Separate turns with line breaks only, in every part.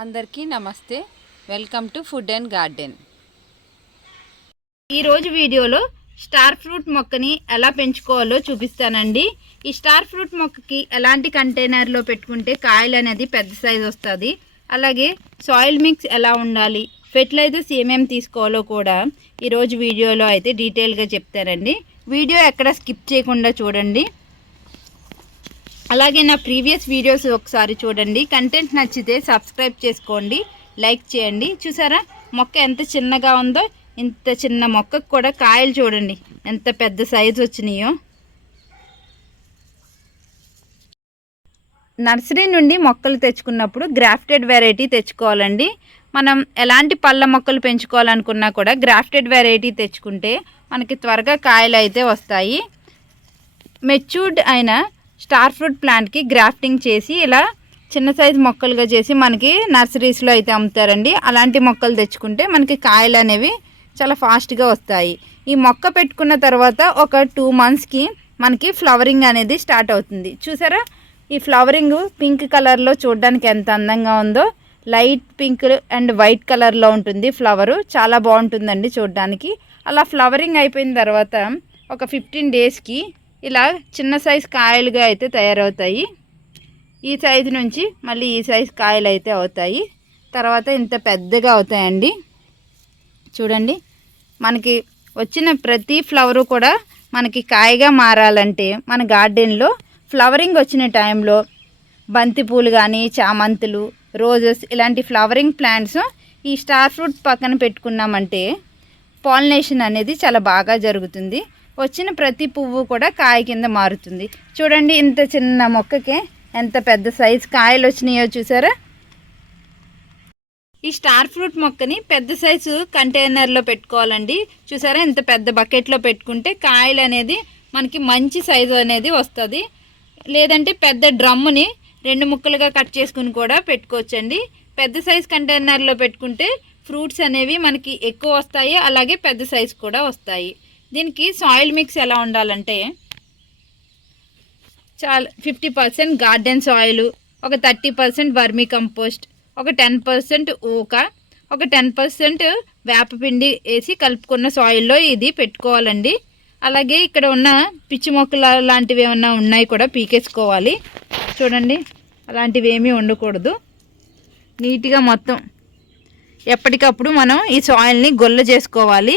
అందరికీ నమస్తే. Welcome to food and garden.
ఈరోజు వీడియోలో స్టార్ ఫ్రూట్ మొక్కని ఎలా పెంచుకోవాలో చూపిస్తానండి. ఈ స్టార్ ఫ్రూట్ మొక్కకి ఎలాంటి కంటైనర్లో పెట్టుకుంటే కాయలు అనేది పెద్ద సైజ్ వస్తుంది. అలాగే సాయిల్ మిక్స్ ఎలా ఉండాలి ఫెర్టిలైజర్స్ ఏమేమి తీసుకోవాలో కూడా ఈరోజు వీడియోలో అయితే డీటెయిల్గా చెప్తారండి వీడియో ఎక్కడ స్కిప్ చేయకుండా చూడండి. అలాగే నా ప్రీవియస్ వీడియోస్ ఒకసారి చూడండి. కంటెంట్ నచ్చితే సబ్స్క్రైబ్ చేసుకోండి. లైక్ చేయండి. చూసారా? మొక్క ఎంత చిన్నగా ఉందో ఇంత చిన్న మొక్కకు కూడా కాయలు చూడండి. ఎంత పెద్ద సైజు వచ్చినాయో. నర్సరీ నుండి మొక్కలు తెచ్చుకున్నప్పుడు గ్రాఫ్టెడ్ వెరైటీ తెచ్చుకోవాలండి. మనం ఎలాంటి పళ్ళ మొక్కలు పెంచుకోవాలనుకున్నా కూడా గ్రాఫ్టెడ్ వెరైటీ తెచ్చుకుంటే మనకి త్వరగా కాయలు అయితే వస్తాయి. మెచ్యూర్డ్ అయిన స్టార్ ఫ్రూట్ ప్లాంట్కి గ్రాఫ్టింగ్ చేసి ఇలా చిన్న సైజు మొక్కలుగా చేసి మనకి నర్సరీస్లో అయితే అమ్ముతారండి. అలాంటి మొక్కలు తెచ్చుకుంటే మనకి కాయలు అనేవి చాలా ఫాస్ట్గా వస్తాయి. ఈ మొక్క పెట్టుకున్న తర్వాత ఒక టూ మంత్స్కి మనకి ఫ్లవరింగ్ అనేది స్టార్ట్ అవుతుంది. చూసారా? ఈ ఫ్లవరింగ్ పింక్ కలర్లో చూడడానికి ఎంత అందంగా ఉందో. లైట్ పింక్ అండ్ వైట్ కలర్లో ఉంటుంది ఫ్లవరు. చాలా బాగుంటుందండి చూడడానికి. అలా ఫ్లవరింగ్ అయిపోయిన తర్వాత ఒక ఫిఫ్టీన్ డేస్కి ఇలా చిన్న సైజు కాయలుగా అయితే తయారవుతాయి. ఈ సైజు నుంచి మళ్ళీ ఈ సైజు కాయలు అయితే అవుతాయి. తర్వాత ఇంత పెద్దగా అవుతాయండి. చూడండి మనకి వచ్చిన ప్రతి ఫ్లవరు కూడా మనకి కాయగా మారాలంటే మన గార్డెన్లో ఫ్లవరింగ్ వచ్చిన టైంలో బంతిపూలు కానీ చామంతులు రోజెస్ ఇలాంటి ఫ్లవరింగ్ ప్లాంట్స్ ఈ స్టార్ ఫ్రూట్ పక్కన పెట్టుకున్నామంటే పాలినేషన్ అనేది చాలా బాగా జరుగుతుంది. వచ్చిన ప్రతి పువ్వు కూడా కాయ కింద మారుతుంది. చూడండి ఇంత చిన్న మొక్కకే ఎంత పెద్ద సైజు కాయలు వచ్చినాయో చూసారా? ఈ స్టార్ ఫ్రూట్ మొక్కని పెద్ద సైజు కంటైనర్లో పెట్టుకోవాలండి. చూసారా ఇంత పెద్ద బకెట్లో పెట్టుకుంటే కాయలు అనేది మనకి మంచి సైజు అనేది వస్తుంది. లేదంటే పెద్ద డ్రమ్ముని రెండు ముక్కలుగా కట్ చేసుకుని కూడా పెట్టుకోవచ్చండి. పెద్ద సైజు కంటైనర్లో పెట్టుకుంటే ఫ్రూట్స్ అనేవి మనకి ఎక్కువ వస్తాయి. అలాగే పెద్ద సైజు కూడా వస్తాయి. దీనికి సాయిల్ మిక్స్ ఎలా ఉండాలంటే చాలా ఫిఫ్టీ పర్సెంట్ గార్డెన్ సాయిల్ ఒక థర్టీ పర్సెంట్ వర్మీ కంపోస్ట్ ఒక టెన్ పర్సెంట్ ఊక ఒక టెన్ పర్సెంట్ వేపపిండి వేసి కలుపుకున్న సాయిల్లో ఇది పెట్టుకోవాలండి. అలాగే ఇక్కడ ఉన్న పిచ్చి మొక్కలు లాంటివి ఏమన్నా ఉన్నాయి కూడా పీకేసుకోవాలి. చూడండి అలాంటివి ఏమీ ఉండకూడదు. నీట్గా మొత్తం ఎప్పటికప్పుడు మనం ఈ సాయిల్ని గొల్ల చేసుకోవాలి.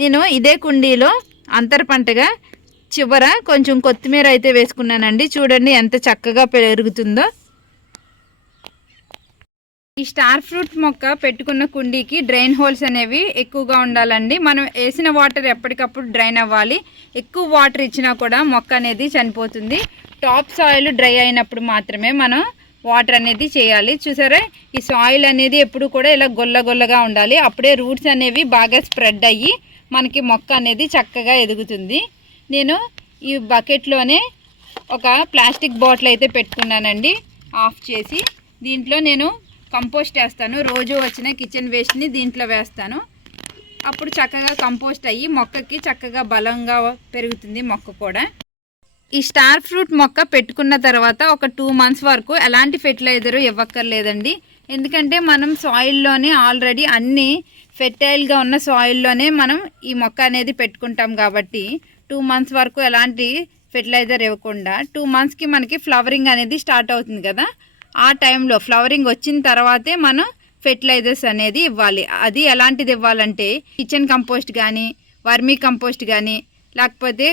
నేను ఇదే కుండీలో అంతర పంటగా చివర కొంచెం కొత్తిమీర అయితే వేసుకున్నానండి. చూడండి ఎంత చక్కగా పెరుగుతుందో. ఈ స్టార్ ఫ్రూట్ మొక్క పెట్టుకున్న కుండీకి డ్రైన్ హోల్స్ అనేవి ఎక్కువగా ఉండాలండి. మనం వేసిన వాటర్ ఎప్పటికప్పుడు డ్రైన్ అవ్వాలి. ఎక్కువ వాటర్ ఇచ్చినా కూడా మొక్క అనేది చనిపోతుంది. టాప్ సాయిల్ డ్రై అయినప్పుడు మాత్రమే మనం వాటర్ అనేది చేయాలి. చూసారా? ఈ సాయిల్ అనేది ఎప్పుడు కూడా ఇలా గొల్ల గొల్లగా ఉండాలి. అప్పుడే రూట్స్ అనేవి బాగా స్ప్రెడ్ అయ్యి మనకి మొక్క అనేది చక్కగా ఎదుగుతుంది. నేను ఈ బకెట్లోనే ఒక ప్లాస్టిక్ బాటిల్ అయితే పెట్టుకున్నానండి. ఆఫ్ చేసి దీంట్లో నేను కంపోస్ట్ వేస్తాను. రోజు వచ్చిన కిచెన్ వేస్ట్ని దీంట్లో వేస్తాను. అప్పుడు చక్కగా కంపోస్ట్ అయ్యి మొక్కకి చక్కగా బలంగా పెరుగుతుంది మొక్క కూడా. ఈ స్టార్ ఫ్రూట్ మొక్క పెట్టుకున్న తర్వాత ఒక టూ మంత్స్ వరకు ఎలాంటి ఫెర్టిలైజర్ ఇవ్వక్కర్లేదండి. ఎందుకంటే మనం సాయిల్లోనే ఆల్రెడీ అన్ని ఫెర్టైల్గా ఉన్న సాయిల్లోనే మనం ఈ మొక్క అనేది పెట్టుకుంటాం కాబట్టి టూ మంత్స్ వరకు ఎలాంటి ఫెర్టిలైజర్ ఇవ్వకుండా టూ మంత్స్కి మనకి ఫ్లవరింగ్ అనేది స్టార్ట్ అవుతుంది కదా. ఆ టైంలో ఫ్లవరింగ్ వచ్చిన తర్వాతే మనం ఫెర్టిలైజర్స్ అనేది ఇవ్వాలి. అది ఎలాంటిది ఇవ్వాలంటే కిచెన్ కంపోస్ట్ కానీ వర్మీ కంపోస్ట్ కానీ లేకపోతే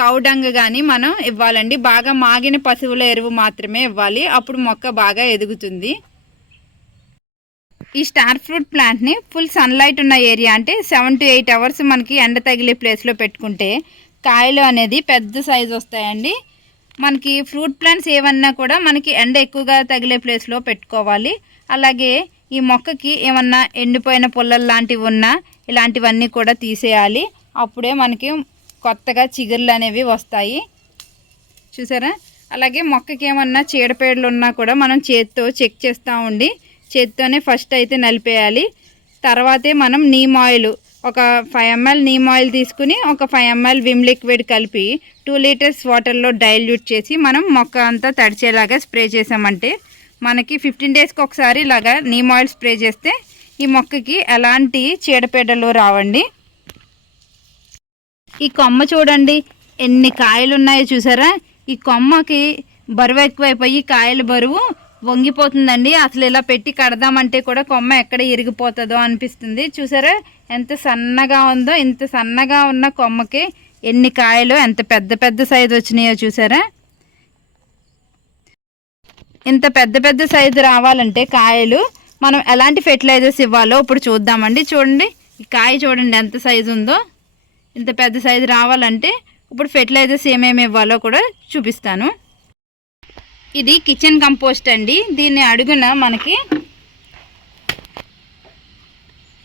కౌడంగ్ కానీ మనం ఇవ్వాలండి. బాగా మాగిన పశువుల ఎరువు మాత్రమే ఇవ్వాలి. అప్పుడు మొక్క బాగా ఎదుగుతుంది. ఈ స్టార్ ఫ్రూట్ ప్లాంట్ని ఫుల్ సన్లైట్ ఉన్న ఏరియా అంటే సెవెన్ టు ఎయిట్ అవర్స్ మనకి ఎండ తగిలే ప్లేస్లో పెట్టుకుంటే కాయలు అనేది పెద్ద సైజు వస్తాయండి. మనకి ఫ్రూట్ ప్లాంట్స్ ఏమన్నా కూడా మనకి ఎండ ఎక్కువగా తగిలే ప్లేస్లో పెట్టుకోవాలి. అలాగే ఈ మొక్కకి ఏమన్నా ఎండిపోయిన పుల్లలు లాంటివి ఉన్నా ఇలాంటివన్నీ కూడా తీసేయాలి. అప్పుడే మనకి కొత్తగా చిగుర్లు అనేవి వస్తాయి. చూసారా? అలాగే మొక్కకి ఏమన్నా చీడపేడలు ఉన్నా కూడా మనం చేత్తో చెక్ చేస్తూ ఉండి చేత్తోనే ఫస్ట్ అయితే నలిపేయాలి. తర్వాతే మనం నీమ్ ఆయిల్ ఒక ఫైవ్ ఎంఎల్ నీమ్ ఆయిల్ తీసుకుని ఒక ఫైవ్ ఎంఎల్ విమ్ లిక్విడ్ కలిపి టూ లీటర్స్ వాటర్లో డైల్యూట్ చేసి మనం మొక్క అంతా తడిచేలాగా స్ప్రే చేసామంటే మనకి ఫిఫ్టీన్ డేస్కి ఒకసారి ఇలాగా నీమ్ ఆయిల్ స్ప్రే చేస్తే ఈ మొక్కకి ఎలాంటి చీడపీడలు రావండి. ఈ కొమ్మ చూడండి ఎన్ని కాయలు ఉన్నాయో చూసారా? ఈ కొమ్మకి బరువు ఎక్కువైపోయి కాయల బరువు వంగిపోతుందండి. అసలు ఇలా పెట్టి కడదామంటే కూడా కొమ్మ ఎక్కడ ఇరిగిపోతుందో అనిపిస్తుంది. చూసారా? ఎంత సన్నగా ఉందో ఇంత సన్నగా ఉన్న కొమ్మకి ఎన్ని కాయలు ఎంత పెద్ద పెద్ద సైజు వచ్చినాయో చూసారా? ఇంత పెద్ద పెద్ద సైజు రావాలంటే కాయలు మనం ఎలాంటి ఫెర్టిలైజర్స్ ఇవ్వాలో ఇప్పుడు చూద్దామండి. చూడండి ఈ కాయ చూడండి ఎంత సైజు ఉందో. ఇంత పెద్ద సైజు రావాలంటే ఇప్పుడు ఫెర్టిలైజర్స్ ఏమేమి ఇవ్వాలో కూడా చూపిస్తాను. ఇది కిచెన్ కంపోస్ట్ అండి. దీన్ని అడుగున మనకి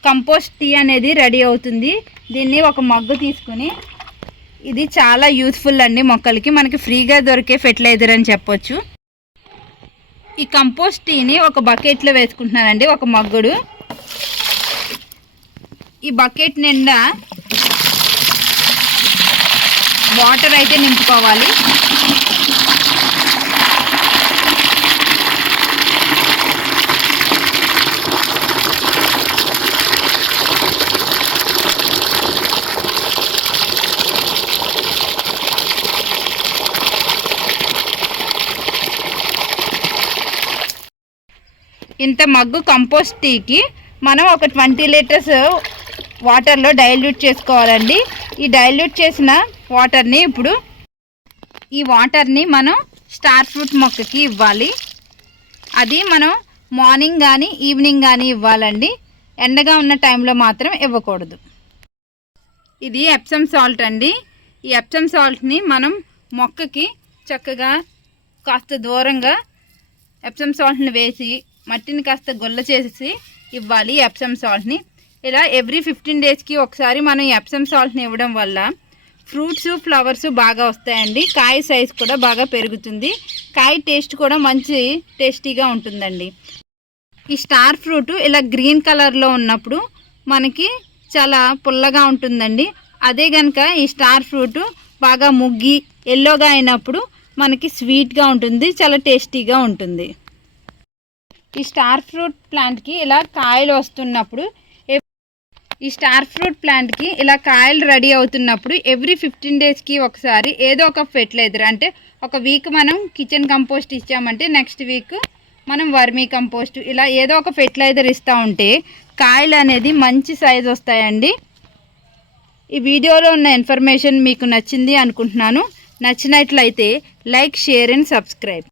కంపోస్ట్ టీ అనేది రెడీ అవుతుంది. దీన్ని ఒక మగ్గు తీసుకుని ఇది చాలా యూస్ఫుల్ అండి మొక్కలకి. మనకి ఫ్రీగా దొరికే ఫెర్టిలైజర్ అని చెప్పొచ్చు. ఈ కంపోస్ట్ టీని ఒక బకెట్లో వేసుకుంటున్నానండి ఒక మగ్గుడు. ఈ బకెట్ నిండా వాటర్ అయితే నింపుకోవాలి. ఇంత మగ్గు కంపోస్ట్ టీకి మనం ఒక ట్వంటీ లీటర్స్ వాటర్లో డైల్యూట్ చేసుకోవాలండి. ఈ డైల్యూట్ చేసిన వాటర్ని ఇప్పుడు ఈ వాటర్ని మనం స్టార్ ఫ్రూట్ మొక్కకి ఇవ్వాలి. అది మనం మార్నింగ్ కానీ ఈవినింగ్ కానీ ఇవ్వాలండి. ఎండగా ఉన్న టైంలో మాత్రం ఇవ్వకూడదు. ఇది ఎప్సమ్ సాల్ట్ అండి. ఈ ఎప్సమ్ సాల్ట్ని మనం మొక్కకి చక్కగా కాస్త దూరంగా ఎప్సమ్ సాల్ట్ని వేసి మట్టిని కాస్త గొల్ల చేసి ఇవ్వాలి ఎప్సమ్ సాల్ట్ని. ఇలా ఎవ్రీ ఫిఫ్టీన్ డేస్కి ఒకసారి మనం ఎప్సమ్ సాల్ట్ని ఇవ్వడం వల్ల ఫ్రూట్స్ ఫ్లవర్స్ బాగా వస్తాయండి. కాయ సైజ్ కూడా బాగా పెరుగుతుంది. కాయ టేస్ట్ కూడా మంచి టేస్టీగా ఉంటుందండి. ఈ స్టార్ ఫ్రూట్ ఇలా గ్రీన్ కలర్లో ఉన్నప్పుడు మనకి చాలా పుల్లగా ఉంటుందండి. అదే కనుక ఈ స్టార్ ఫ్రూట్ బాగా ముగ్గి ఎల్లోగా అయినప్పుడు మనకి స్వీట్గా ఉంటుంది చాలా టేస్టీగా ఉంటుంది. ఈ స్టార్ ఫ్రూట్ ప్లాంట్కి ఇలా కాయలు వస్తున్నప్పుడు ఈ స్టార్ ఫ్రూట్ ప్లాంట్కి ఇలా కాయలు రెడీ అవుతున్నప్పుడు ఎవ్రీ ఫిఫ్టీన్ డేస్కి ఒకసారి ఏదో ఒక ఫెర్టిలైజర్ అంటే ఒక వీక్ మనం కిచెన్ కంపోస్ట్ ఇచ్చామంటే నెక్స్ట్ వీక్ మనం వర్మీ కంపోస్ట్ ఇలా ఏదో ఒక ఫెర్టిలైజర్ ఇస్తూ ఉంటే కాయలు అనేది మంచి సైజ్ వస్తాయండి. ఈ వీడియోలో ఉన్న ఇన్ఫర్మేషన్ మీకు నచ్చింది అనుకుంటున్నాను. నచ్చినట్లయితే లైక్ షేర్ అండ్ సబ్స్క్రైబ్.